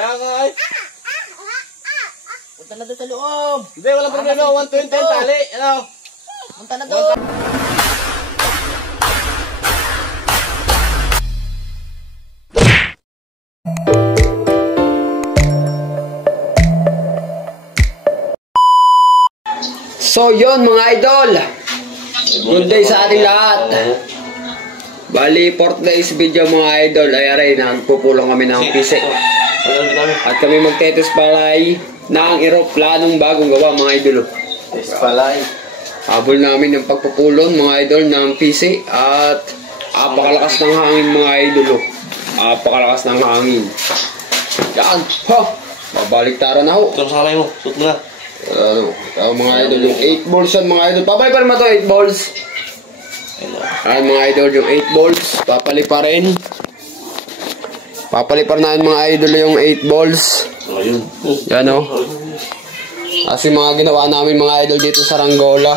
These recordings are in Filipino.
Kaya nga ay. Punta na doon sa loob. Hindi, walang problema. 120 ang tali. Ano? Punta na doon. So yun mga idol, good day sa ating lahat. Bali 4 days video mga idol. Ay aray, nagpupulong kami ng pisik. At kami magtetes palay ng eroplanong bagong gawa mga idol. Tetes palay. Habol namin yung pagpupulong mga idol ng pisik. At apakalakas ng hangin mga idol. Apakalakas ng hangin. Yan, ho! Babaliktaran na ho. Ito sa kamay mo, suot mo na. Mga idol, yung 8 balls yan mga idol. Papali pa naman ito, 8 balls. Ayan mga idol, yung 8 balls. Papali pa rin. Papali pa rin mga idol yung 8 balls. Ayun. Yan o. Kasi mga ginawa namin mga idol dito sa Saranggola.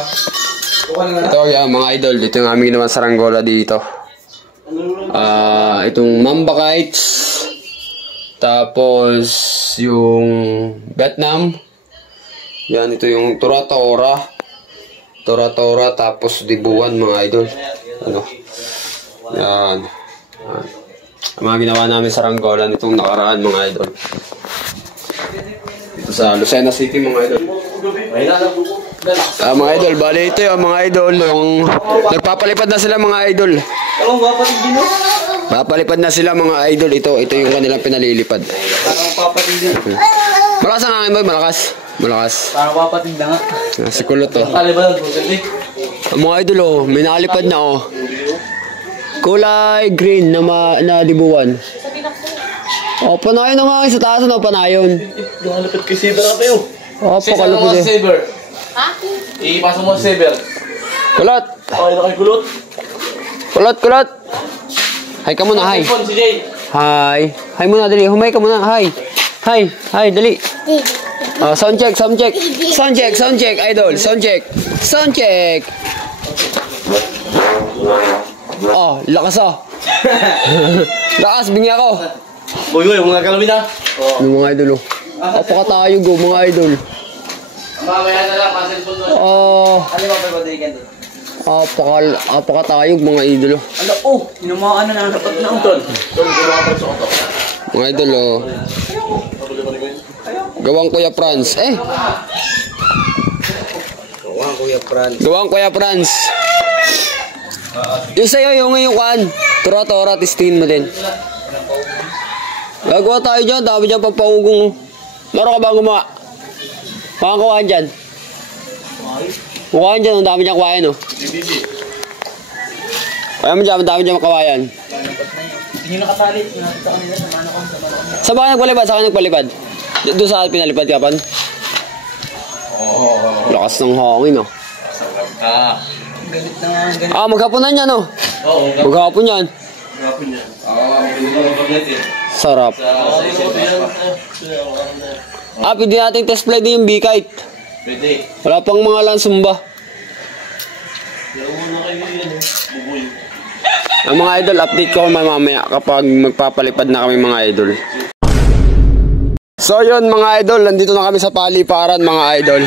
Ito yan mga idol, dito yung aming ginawa sa Saranggola dito. Itong Mamba Kites. Tapos yung Vietnam. Yan, ito yung Tora-Tora. Tora-Tora, tapos dibuan mga idol. Ano? Yan. Ang mga ginawa namin sa Saranggola nitong nakaraan mga idol. Dito sa Lucena City mga idol. Mga idol, bali ito yung mga idol. Yung nagpapalipad na sila mga idol. Papalipad na sila mga idol. Ito yung kanilang pinalilipad. Malakas ang hangin boy, malakas. Malakas. Parang papatid na nga. Si Kulot oh. Mga idol oh, may nakalipad na oh. Kulay green na dibuan. Oh, panayon na nga sa taas no, panayon. Lumalapit kay Saber ka tayo. Oh, pakalapit eh. Saber. Ha? Ipasok mo sa Saber. Kulot! Okay na kay Kulot. Kulot, Kulot! Hi ka muna, hi. Si Jay. Hi. Hi muna, dali. Humay ka muna, hi. Hi, hi, dali. Sound check, sound check. Sound check, sound check, idol. Sound check. Sound check. Oh, lakas oh. Lakas, bingi ako. Boy, mga kalawin na. Yung mga idol oh. Apakatayog oh, mga idol. Mamaya na lang, pasin po doon. Ano ba pagpapadigan din? Apakatayog mga idol oh. Ano, hinumaan na dapat na Doon, gumawa sa auto. Mga idol oh. Gawang Kuya Franz. Gawang Kuya Franz. Gawang Kuya Franz. Yung sa'yo, yung kan. Tora-Tora, testingin mo din. Gagawa tayo dyan. Dami dyan pampaugong. Meron ka ba gumawa? Pakakawahan dyan. Kukahan dyan. Ang dami dyan kawayan oh. Kaya mo dyan. Ang dami dyan kawayan. Hindi nakatali. Nakita ko nila. Samana ko. Saan ba ka nagpalipad? Saan ka nagpalipad? Doon sa pinalipad ka pan? Lakas ng hangin oh. Galit na galit. Maghapon na yan oh. Maghapon yan. Sarap. Pwede natin test play din yung B-Kite. Pwede. Wala pang mga lansumba. Ang mga idol, update ko mamaya kapag magpapalipad na kami mga idol. So yun mga idol, nandito na kami sa paliparan mga idol.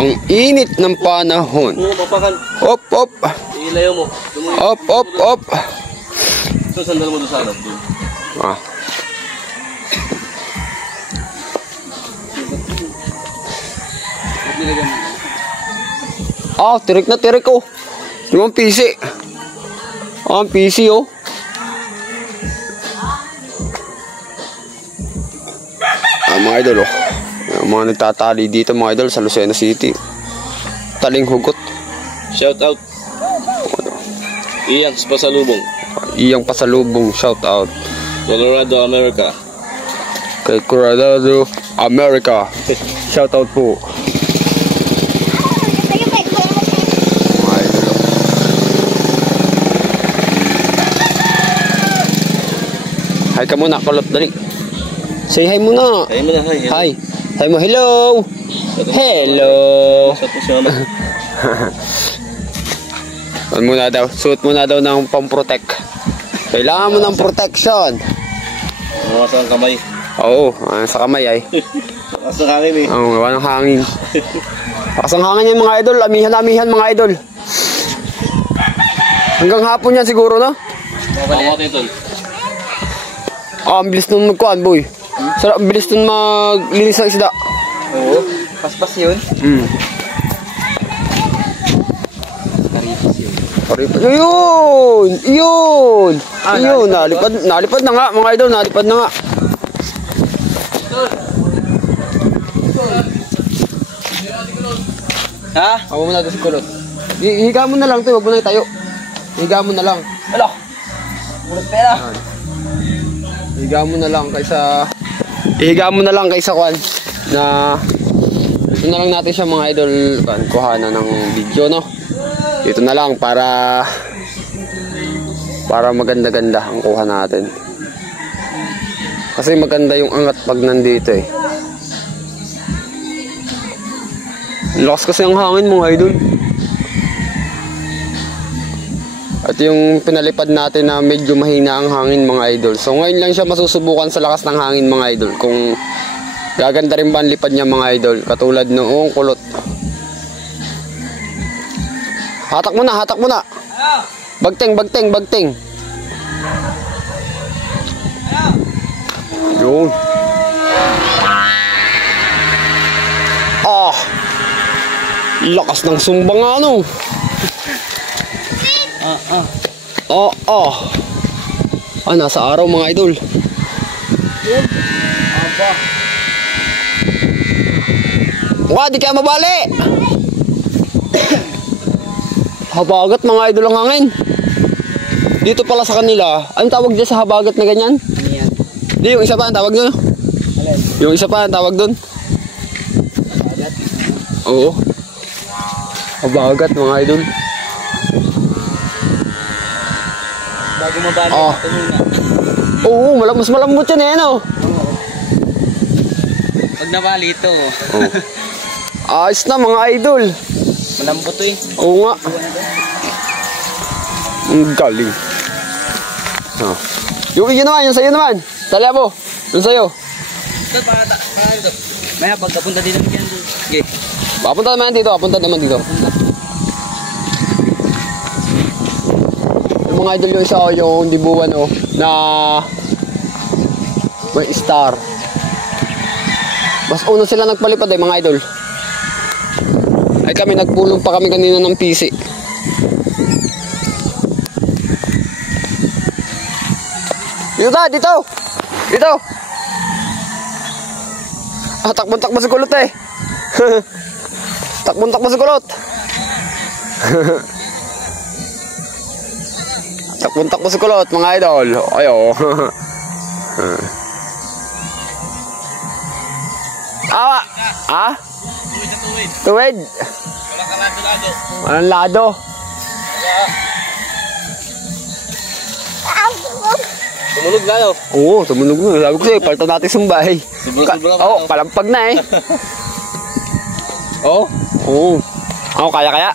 Ang init ng panahon. Papakan. Op, op. Ilayo mo. Op, op, op. So, sandal mo doon sa harap. Tirik na tirik oh. Yung PC. Ang PC oh. Mga idol oh. Mga nagtatali dito mga idol sa Lucena City. Taling hugot. Shout out. Iyang pasalubong. Iyang pasalubong. Shout out. Colorado, America. Kay Colorado, America. Shout out po. Hi ka muna, Kulot, dali. Say hi muna. Hi muna, hi. Hi. Hi mo, hello. Hello. Suot muna daw ng pang-protect. Kailangan mo ng protection. Mawas ang kamay. Oo, sa kamay ay. Lakas ng hangin eh. Oo, gawa ng hangin. Lakas ng hangin yan mga idol. Amihan mga idol. Hanggang hapon yan siguro, no? Makamot ito. Ang bilis nun magkuhan, boy. Sarap, ang bilis nun maglinis ng isda. Oo. Paspas yun. Paripas. Yun! Nalipad na nga, mga idol. Nalipad na nga. Ha? Ako mo na ito si Kulot. Higa mo na lang ito, huwag mo na itayo. Higa mo na lang. Wala. Ulit pera. Higa mo na lang kaysa kwan na ito na lang natin siya mga idol kuhanan ng video, no? Ito na lang para maganda-ganda ang kuha natin. Kasi maganda yung angat pag nandito eh. Lakas kasi ang hangin mga idol. At yung pinalipad natin na medyo mahina ang hangin mga idol. So ngayon lang siya masusubukan sa lakas ng hangin mga idol. Kung gaganda rin ba ang lipad niya mga idol. Katulad noong kulot. Hatak mo na. Bagteng. Yun. Lakas ng sumbang ano. Nasa araw mga idol. Di kaya mabali. Habagat mga idol ang hangin. Dito pala sa kanila. Anong tawag dyan sa habagat na ganyan? Di, yung isa pa ang tawag doon. Yung isa pa ang tawag doon. Oo. Habagat mga idol. Bago mabali. Oo, mas malambot yan eh, no? Pag nabali ito. Ayos na mga idol. Malambot to eh. Oo nga. Ang galing. Yung sa'yo naman. Tali mo. Yung sa'yo. Ito, ito. Maya, pagkapunta din namin yan. Okay. Papunta naman dito. Yung mga idol yung isa yung dibuwan na may star. Mas una sila nagpalipad mga idol. Ay kami nagpulong pa kami kanina ng PC. Dito. Takbon-takbo si kulot eh. Takbon-takbo si kulot. Takbon-takbo si kulot mga idol. Ayo. Tuwid. Walang lado. Tumunog na yun. Oo, tumunog na. Sabi ko sa'yo, palta natin sumbay. Sobra-sobra na. Oo, palampag na eh. Oo. Ako, kaya.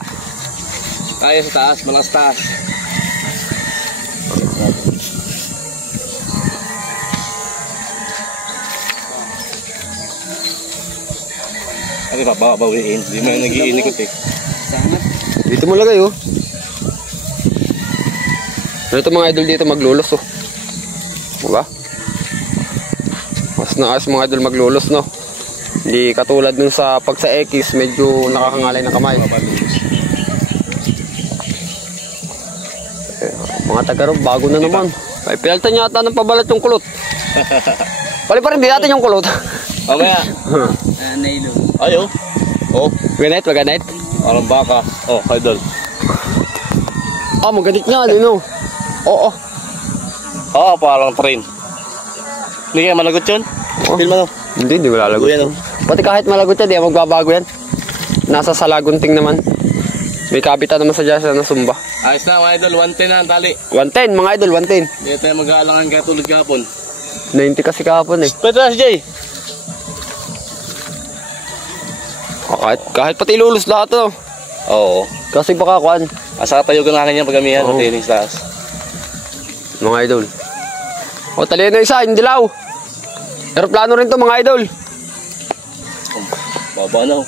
Kaya sa taas, malakas taas. Ano ba, bawiin? Hindi mo nag-iinikot eh. Sangat. Dito mo lagay Ito mga idol dito maglulos Diba? Mas naas mga idol maglulos no. Hindi katulad nung sa pag sa X medyo nakakangalay ng kamay. Mga taga-rob bago na naman. Ay pinaltan yata ng pabalat yung kulot. Pali pa rin din natin yung kulot. Mamaya. Nailo. Ayo. Ganit. Parang baka. Idol. Maganit nga din Oo. Parang train. Hindi kaya malagot yun? Filma Hindi malalagot. Pati kahit malagot yan, di magbabago yan. Nasa salagunting naman. May kapitan naman sa dyan na sumba. Ayos na mga idol, 110 na ang tali. 110 mga idol, 110. Hindi tayo mag-aalangan kaya tulad kahapon. 90 kasi kahapon eh. Pwede na si Jay. Kahit pati lulus lahat Oo. Kasi baka kuan. Asa tayo ganahan niya pagamihan Oo. pati yung taas. Mga idol. O, tali na isa, yung dilaw. Aeroplano rin to mga idol. Baba na.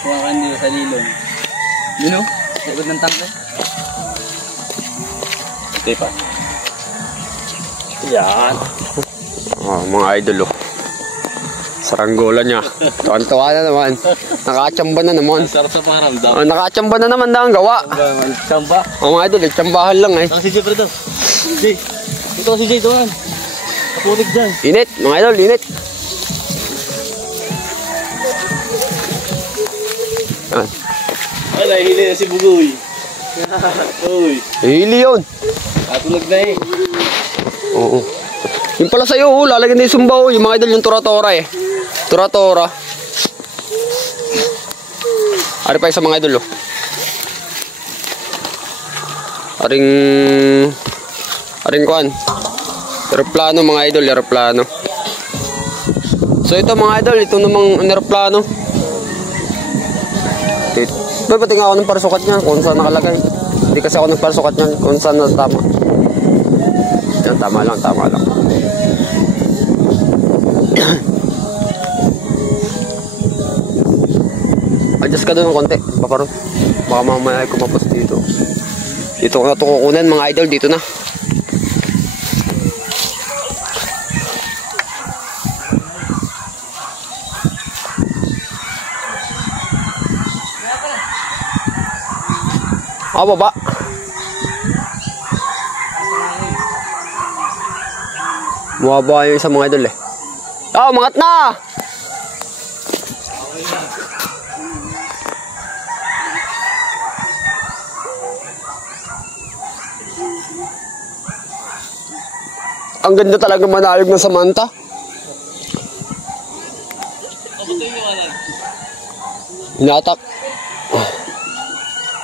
Kumakan nyo sa lilong. Yun o, likod ng tangke. Okay pa. Yan. Oh, mga idol oh. Saranggola niya. Tuwan-tuwa na naman. Nakachamba na naman. Sarap sa pakiramdam. Oh, nakachamba na naman na ang gawa. Chamba. Oh, mga idol, chambahan lang eh. Saan si Jay Fredo? Jay. Ito si Jay doon. Kaputik dyan. Init, mga idol, init. Yan. Ay, nahihili na si Bugoy. Uy. Hili yun. Katulog na eh. Oo. Yung pala sa'yo, oh, lalagyan din yung sumba, oh. Yung mga idol, yung tura-tora eh. Tura-tora. Ari pa yung sa mga idol, oh. Aring kuhan. Aeroplano, mga idol, aeroplano. So ito mga idol, ito namang aeroplano. Doon pati nga ako ng parasukat niya kung saan nakalagay. Hindi kasi ako ng parasukat niya kung saan na tama. Yan, tama lang, tama lang. Adjust ka doon ng konti, paparot. Baka mamaya ay kumapos dito. Dito ko na ito kukunan mga idol, dito na. Baba. Mababa yung isang mga idol eh. Mangat na! Ang ganda talaga manalig ng Samantha. Hinatak.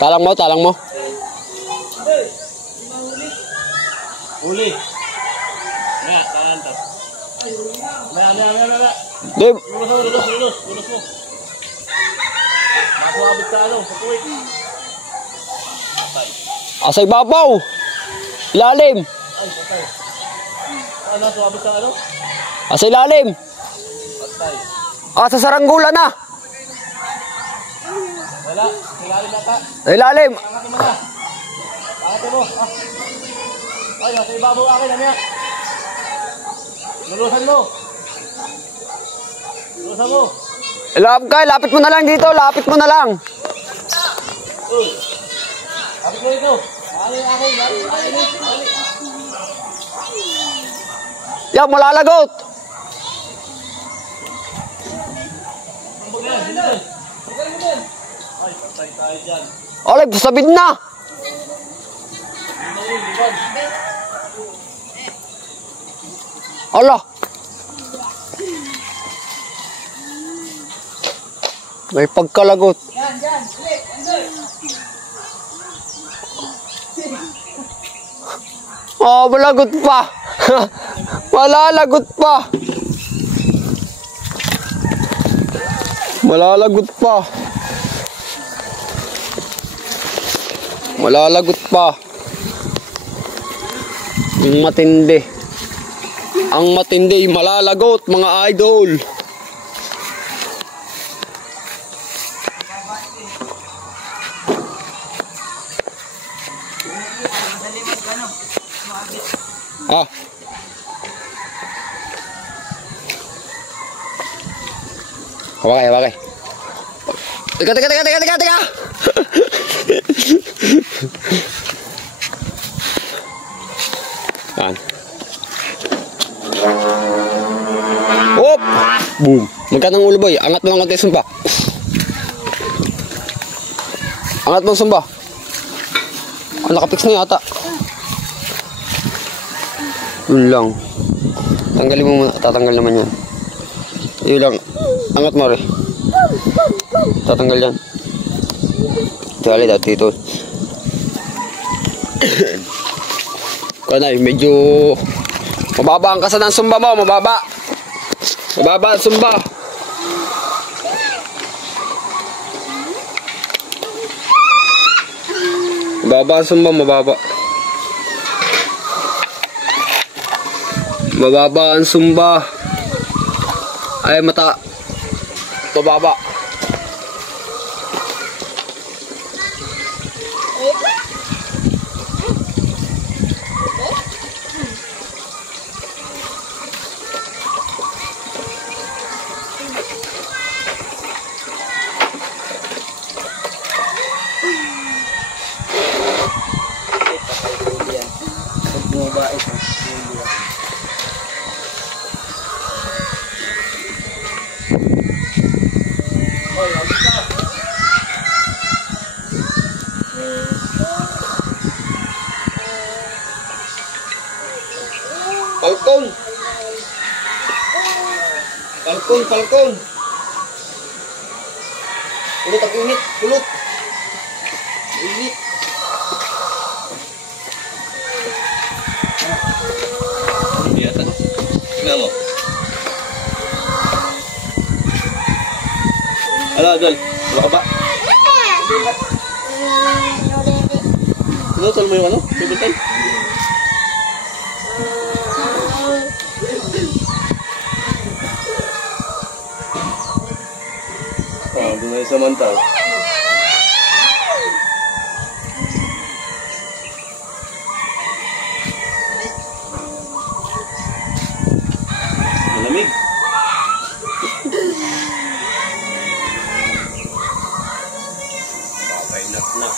Talang mo, talang mo. Huli. Nga, tahan to. Maya. Dib. Lulos mo. Maswabit sa ano, sa puwit. Asay babaw. Ilalim. Ay, patay. Ano, swabit sa ano? Asay ilalim. Patay. Sa saranggola na. Wala, silalim na ka. Ilalim. Angatin mo na. Angatin mo. Ay, nasa ibabaw akin, ano yan? Lulusan mo. Lulusan mo. Lapit mo na lang dito, lapit mo na lang. Uy. Lapit mo dito. Akin. Yan, malalagot. Ay, patay tayo dyan. Olay, sabid na. Ala. May pagkalagot. Malagot pa. Malalagot pa. Malalagot pa. Malalagot pa. Ang matindi. Ang matindi, malalagot mga idol. Hawakay. Teka. Yan. Hop! Boom! Magkano ang ulo boy? Angat mo lang konti sumba. Angat mo sumba. Nakapix na yata. Yun lang. Tanggalin mo muna. Tatanggal naman yan. Yun lang. Angat mo rin. Tatanggal yan. Tuwali daw dito. Kanay, medyo mababa ang kasa ng sumba mo. Mababa ang sumba. Mababa ang sumba, mababa. Mababa ang sumba. Ay, mata. Mababa. Falcon! Falcon, Falcon! Kulot ang init, kulot! Init! Tingnan mo. Ano, Adol? Wala ka ba? Sinusol mo yung ano? Pipitan? Doon na yung samantal. Malamig. Papainat na.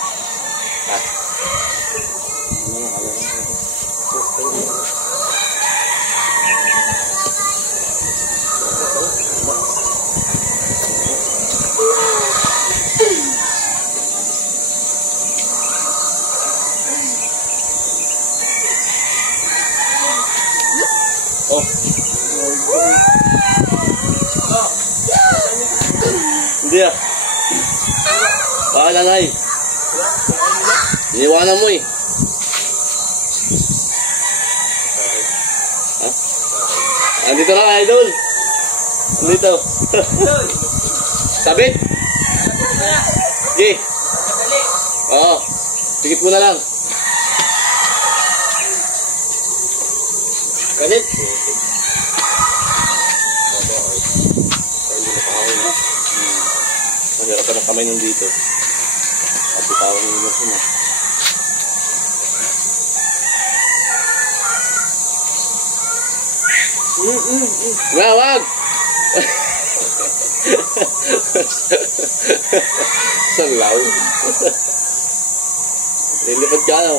Oh. Hindi ah. Baka nanay. Iniwanan mo eh. Ha? Andito na, idol. Andito. Sabit. Sige. Oo. Sikip mo na lang. Ganit. Mahirap ka ng kamay nung dito. At bitawan yung ilang suna. Wag! Salaw. Lilipad ka no?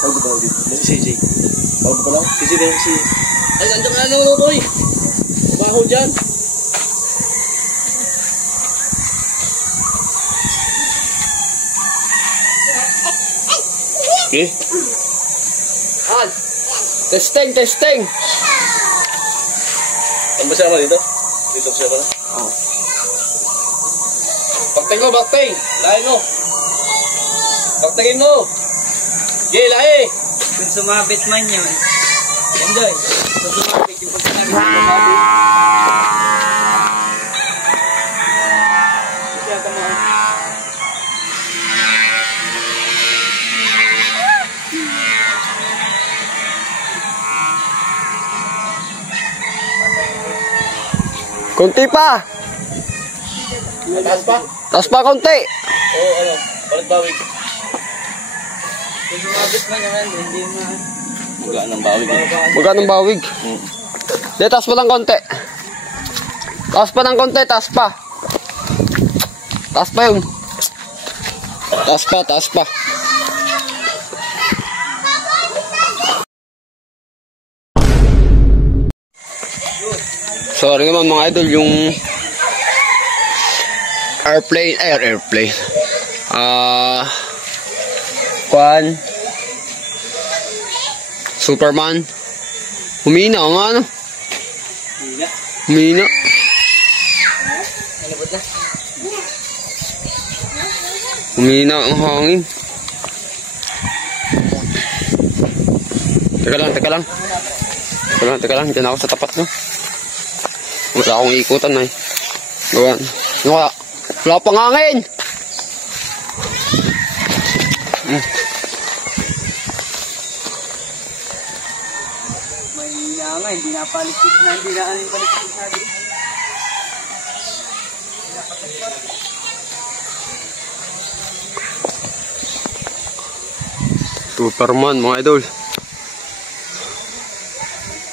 Bago ba dito? Si CJ. Bago pa lang? Si CJ. Ay, nandiyan ka na naman ako eh. Baho dyan. Okay. Testing, testing. Ang basa naman dito? Dito siya pala? Oo. Bakting mo, bakting. Lahin mo. Baktingin mo. Yay, lahi. Kung sumabit man yun. Enjoy. Kung sumabit yung pagkakabit yung sumabit. Kaya ka mo. Kunti pa. Taas pa? Taas pa konti. Oo, ano? Balik bawig. Kung sumabit man yun, hindi na. Wala nang bawig. Magkano ng bawig? Di, taas pa ng konti. Taas pa ng konti, taas pa. Taas pa yun. Taas pa, taas pa. Sorry naman mga idol, yung airplane. Kwan. Superman. Humina nga ano. Humina. Humina ang hangin. Teka lang. Teka lang, dyan ako sa tapat no. Wala akong ikutan ay. Gawan. Wala pang hangin. May nga, hindi napalikit na, hindi na aning palikit natin. Superman, mga idol.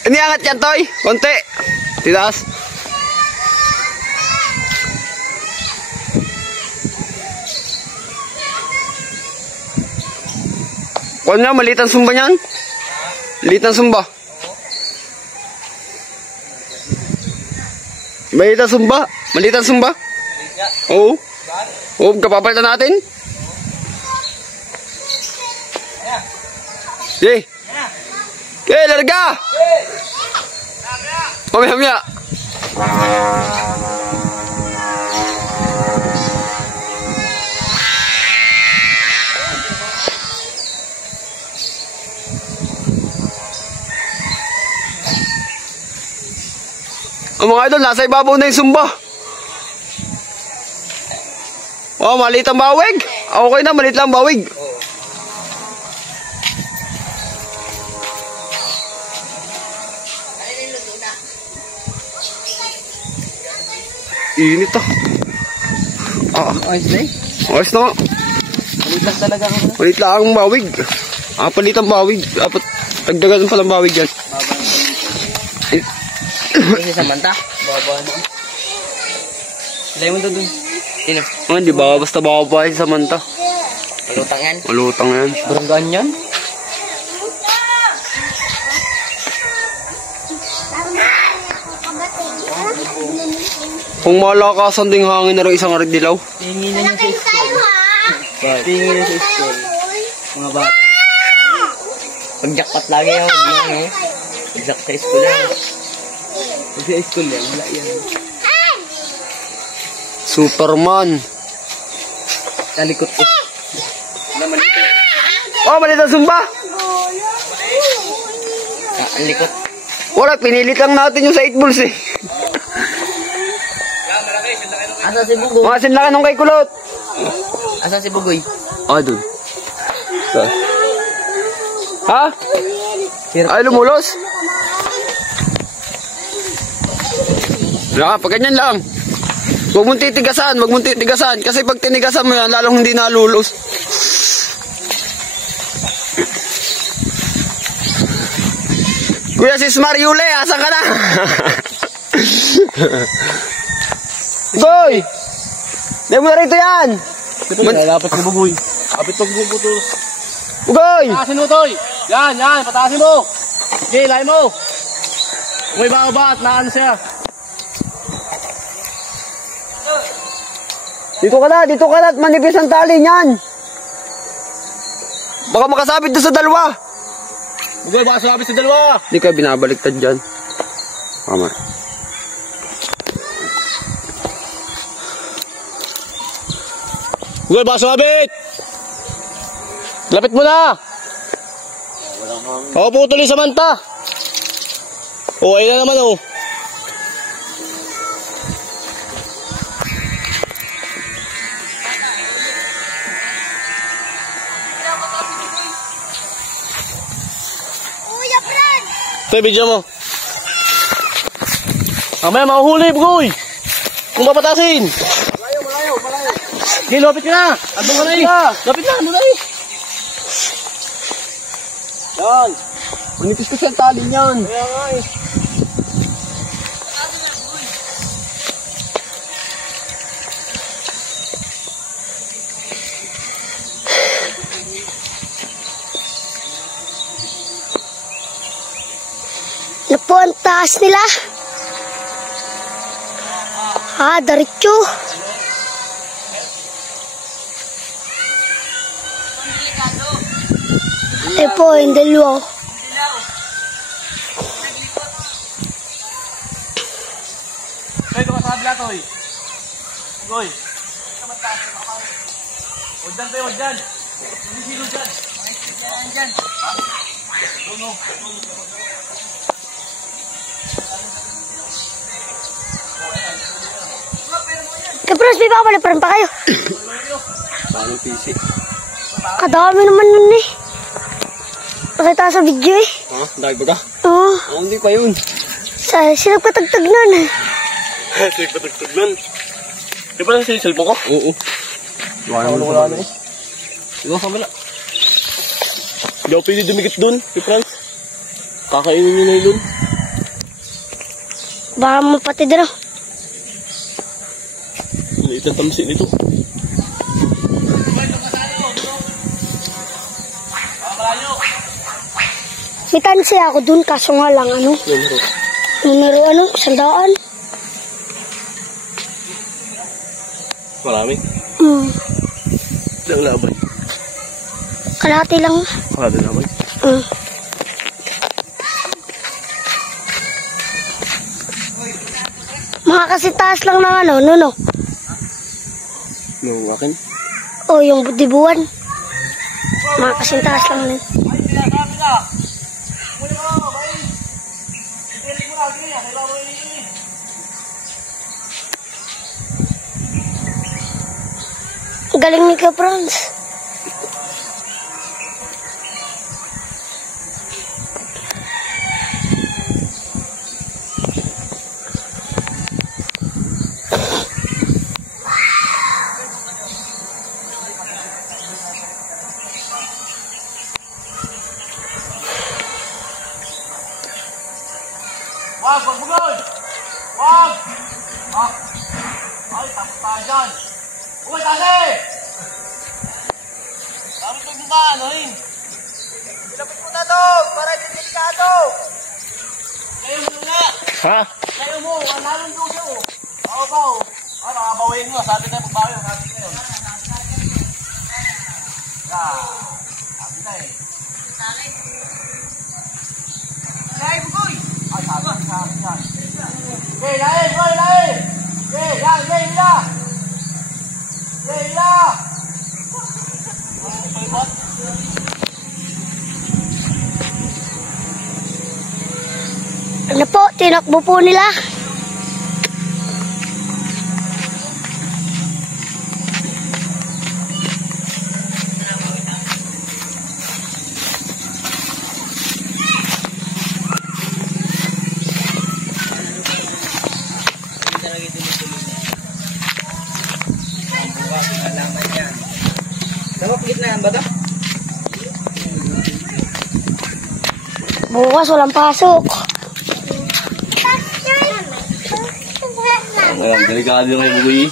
Iniangat yan, Toy. Konti. Titaas. Kung nga, maliit ang sumba niyan? Maliit ang sumba. Maliit ang sumba? Maliit ang sumba? Oo. Oo, kapapalitan natin. Yeh. Okay, larga. Mamaya. Ang mga idol, nasa ibabaw na yung sumba. Oh, maliit ang bawig. Okay na, maliit lang ang bawig. Init ah. Ayos na eh. Ayos na nga. Malit lang talaga ako. Maliit lang ang bawig. Palit ang bawig. Dagdagan pa lang bawig yan. Kasi sa manta. Baba na. Ilay mo doon. Sino? Hindi ba basta bababa sa manta. Malutang yan. Malutang yan. Baranggaan yan. Kung malakasan ding hangin na rin isang dilaw. Tingin na niya sa school. Tingin na sa school. Mga bata. Pag-jackpot lagi ako. Pag-jack sa school lang. Pag sa school yan, wala yan. Superman. Talikot ko. Oh, maliit ang sumba. Ang likot. Wala, pinilit lang natin yung sa 8 balls eh. Asan si Bugoy? Masin lang nung kay Kulot. Asan si Bugoy? Dun. Ha? Ay, lumulos. Pag ganyan lang. Huwag mong titigasan. Kasi pag tinigasan mo yan, lalong hindi nalulos. Kuya sis Mariule, asan ka na? Boy! Dahil mo na rito yan! Dapat si Bugoy. Kapit pag bubuto. Bugoy! Patasin mo, Toy. Yan. Patasin mo. Okay, lay mo. Kung may baka at naan siya. Dito ka na at manipis ang tali niyan. Baka makasabit doon sa dalawa. Bugoy, baka sumabit sa dalawa. Hindi ka binabaliktad dyan. Tama. Bugoy, baka sumabit. Lapit mo na. Oo, putuloy sa manta. Ayun na naman, Ito, video mo. Mamaya, mahuhuli, Bugoy. Kung papatasin. Malayo. Okay, lapit ka na. Andun ka na eh. Lapit na, andun na eh. Yan. Manipis kasi ang tali niyan. Kaya nga eh. Ano po ang taas nila? Diretso. Ito po, yung dalawa. Toy, ito ka sa kabila, Toy. Toy. Huwag dyan. Hindi sino dyan. Dyan. Ha? Doon. Pras, may papaliparan pa kayo. Paano PC? Kadami naman nun eh. Nakita sa video eh. Ha? Dahil ba ka? Oo. Oh, hindi pa yun. Sila patagtag nun eh. Sige, patagtag nun. Di ba sa cellphone ko? Oo. Wala na eh. Diba kabila? Hindi ako pwede dumikit dun, si Franz. Kakainin nyo na yun dun. Baka mapatid na. Maliit na tamsi nito. May tansi ako dun, kaso nga lang ano. Numero ano, 100. Marami. Ilang laban. Kalahati lang. Kalahati laban. Mga kasi taas lang ng ano, nuno. Nung akin. O yung dibuwan. Mga kasi taas lang nun. Galing ni Ka Franz. Wag, wag bugoy! Wag! Ah! Ay, tapos tayo dyan! Uy, kasi! Dami pag mukha, ano rin? Ilapit mo na to, para delikado! Kayo mo na! Ha? Kayo mo, analong dugo! Ako ba, oh? Ah, makabawin mo, sabi tayo pagbawi, sabi kayo. Sabi tayo. Ay, bugoy! Ay, sabi sa akin yan. Okay, lain, boy, lain! Okay, yan, okay, hila! Okay, hila! Ano po, tinakbo po nila. Dapat gitnaan ba ito? Bukas walang pasok. Ayan, delikado yung kayo bugoy.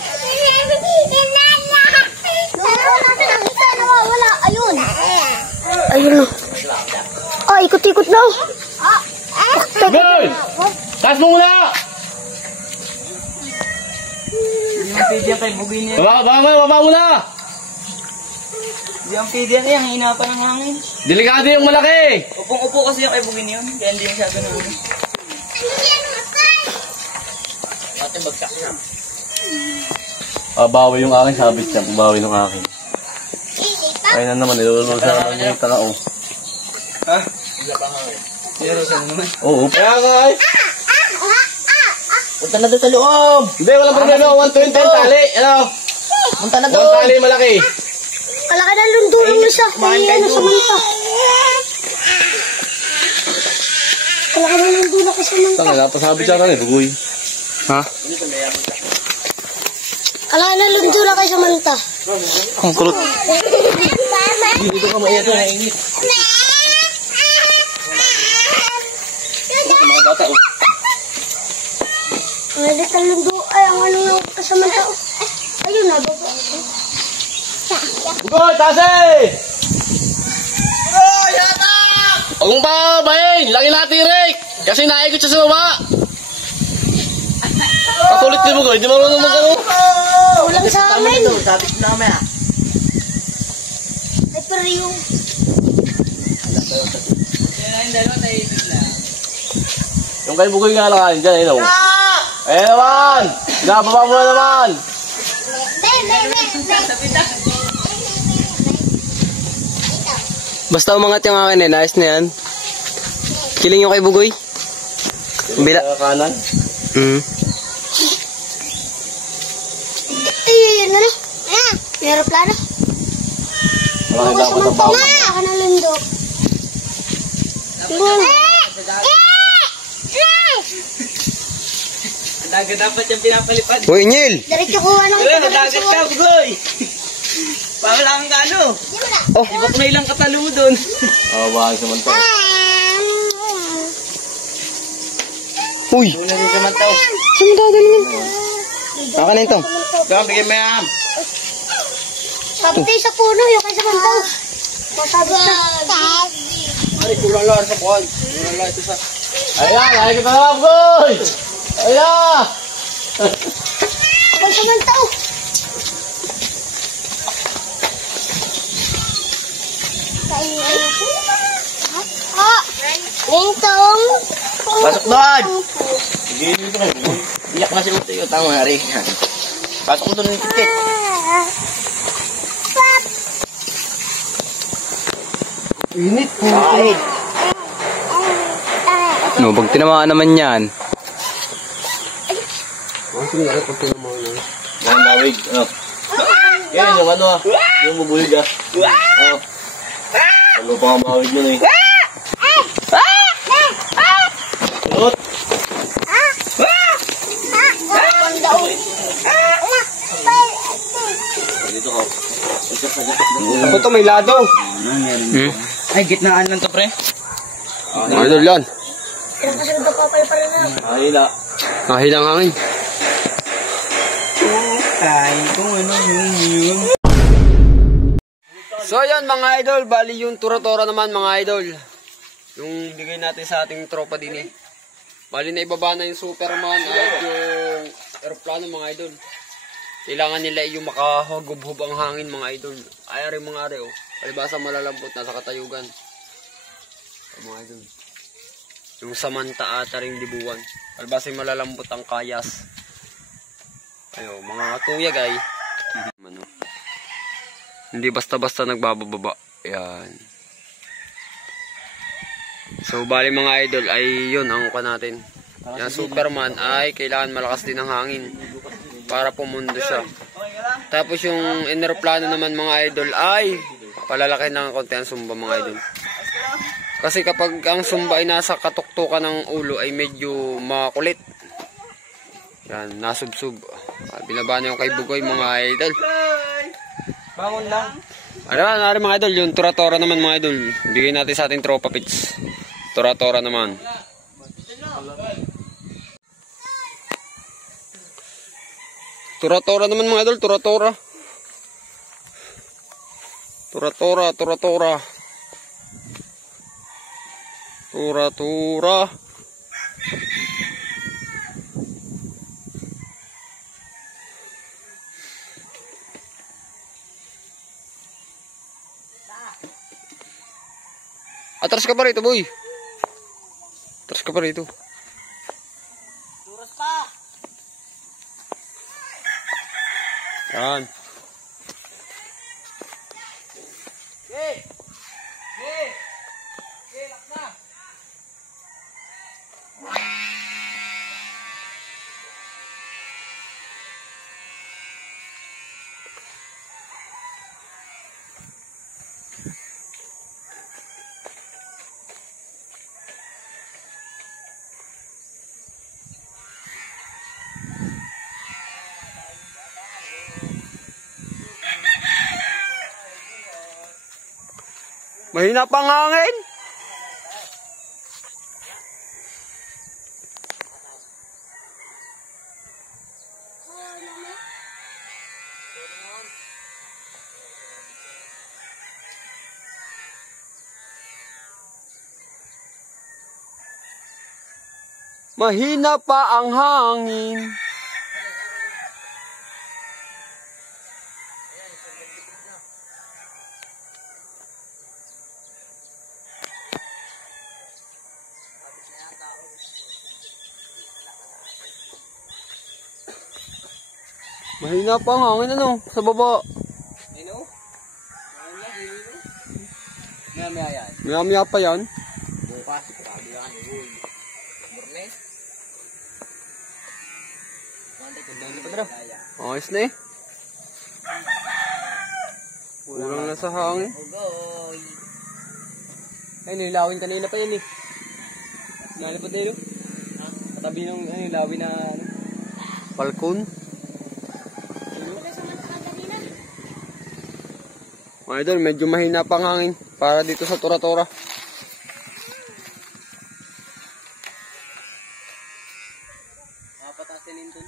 Ayun na. Ah, ikot-ikot daw. Boy! Taas mo muna! Yung pwede yan kay Bugin niya. Baba muna! Yung pwede yan yung hinapan ng hangin. Delikado yung malaki! Upong-upo kasi yung kay Bugin yun. Kaya hindi yung sabi ng hangin. Ate bagsak na. Bawi yung aking sabit niya, bawi ng akin. Kaya na naman, nilulunod sa naman yung tao. Ha? Pero saan naman? Oo. Kaya nga eh. Punta na doon sa loob! Hindi, walang problema. 120 tali. Ano? Punta na 1 tali malaki. Kalaki na lundulong na siya. Ay, ano sa manta. Kalaki na lundulong ka sa manta. Tanga, napasabi siya ka rin, bugoy. Ha? Kalaki na lundulong ka sa manta. Ang kulot. Dito ka maiyak na ingit. Mga bata oh. Pwede ka lundo. Ay, ang ano nga ka sa manta. Ayun na, baba. Bugoy, tasi! Bugoy, yatak! Huwag mong pababayin. Lagi natin, Rick. Kasi naikot siya sa baba. Kakulit ni Bugoy. Di marunong mag-ano. Ulang sa amin. Sabit na kami ah. Ay, pero yung... Yan, dalawa tayo bigla. Yung kay Bugoy nga lang dyan, ayun. Ayan naman! Nababa mo na naman! Basta umangat yung akin eh, nice na yan. Kiling yung kay Bugoy. Bila. Kanan. Aeroplano? Wala Ako sa mantong na. Ako na lundok. Ang dagat dapat yung pinapalipad. Uy, Nyil! Diretso kuha ng Uy, nadagat ka, bugoy! Pawala kang gano. Oh. Iba ko na ilang katalo mo dun. Oo, bahay sa mantaw. Uy! Una rin sa mantaw. Saan gagaling? Akin na ito. Ikaw, bigyan mo yan. Sabit tayo sa puno, yung kay sa mantong. Sabit na. Ay, kulang lang sa kuhan. Kulang lang ito sa... Ayan, ay kita na lang, boy! Ayan! Ako sa mantong. Lintong. Pasok doon! Sige, dito na. Iyak na si Utoy. Tama nga rin. Pasok mo doon ng tiket. Init po. Ay! No, pag tinamaan naman yan. Ang lawig, ano? Yan, yung ano, yung bubulig ah. Ano? Ano pa ang mawig nun eh? Kulot! Dito ka. Ako to, may lado. Ay, gitnaan lang to, pre. Idol yan. Ahila. Nahilang hangin. Ay, kung ano yun. So yan mga idol, bali yung tura-tura naman mga idol. Yung bigay natin sa ating tropa din eh. Bali na ibaba na yung Superman at yung aeroplano mga idol. Kailangan nila yung makahagubhub ang hangin mga idol. Ay rin mga ari oh. Palibasa malalambot na sa katayugan. So, mga idol. Yung Samanta at ring dibuwan. Palibasa malalambot ang kayas. Ayo, mga tuyag ay. Ano? Hindi basta-basta nagbababa. Yan. So, bali mga idol ay yun ang uka natin. Yan, Superman ay kailangan malakas din ang hangin para pumundo siya. Tapos yung aeroplano naman mga idol ay palalaki ng konti ang sumba mga idol. Kasi kapag ang sumba ay nasa katuktukan ng ulo ay medyo makulit. Yan, nasubsub. Binaba na yung kay Bugoy mga idol. Bangon lang. Ano mga idol, yung tura-tora naman mga idol. Bigay natin sa ating tropa pits. Tura-tora naman. Tura-tora naman mga idol, tura-tora. Tura-tora, tura-tora. Tura-tura. Atras ka pa rito, boy. Atras ka pa rito. Turas pa. Yan. Hey! Hey! Hey, lak na. Mahina pang hangin. Mahina pa ang hangin. Mahina pa ang hangin ano, sa baba. Ino? Maya yan. Maya-maya pa yan. Bukas, sabi yan. Burnes. Mantay, kung doon pa dito. Ayos na eh. Kulang na sa hangin. Ugoy. Ay, nilawin kanina pa yan eh. Nalipad na yun. Katabi ng lawin na ano. Falcon. Mga idol, medyo mahina pang hangin para dito sa Tora-Tora. Napatasin yun dun.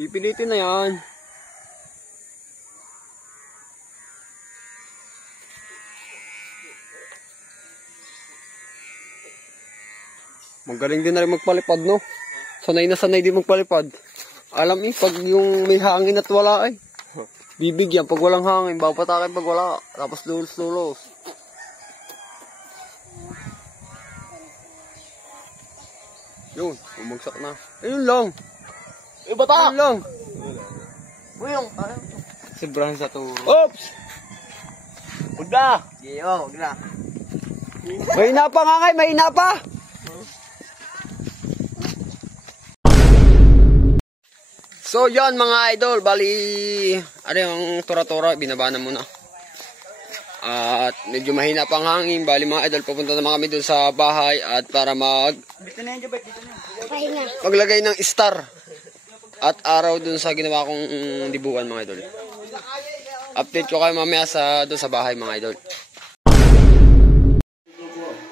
Pipilitin na yan. Magaling din na rin magpalipad, no? Sanay na sanay din magpalipad. Alam pag yung may hangin at wala ay. Bibigyan pag walang hangin, babatakin pag wala. Tapos dulos-dulos. Yun, bumagsak na. Ayun lang. Bata! Ayun lang. Buyong! Sobrahan sa turo. Oops! Huwag na! Huwag na. Mahina pa nga ngay, mahina pa! So yan mga idol, bali ano yung Tora-Tora, binaba na muna. At medyo mahina pang hangin, bali mga idol, pupunta naman kami dun sa bahay at para Pahinga. maglagay ng star at araw dun sa ginawa kong dibuan mga idol. Update ko kayo mamaya dun sa bahay mga idol.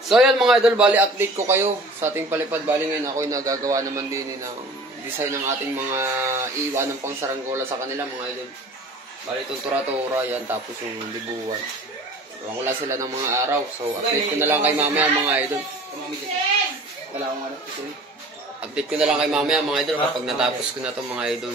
So yan mga idol, bali update ko kayo sa ating palipad. Bali ngayon ako yung nagagawa naman din ng design ng ating mga iiwan ng pang saranggola sa kanila mga idol. Bali itong Tora-Tora yan, tapos yung dibuwan. Wala sila ng mga araw. So update ko na lang kay mamaya mga idol. Update ko na lang kay mamaya mga idol kapag natapos ko na itong mga idol.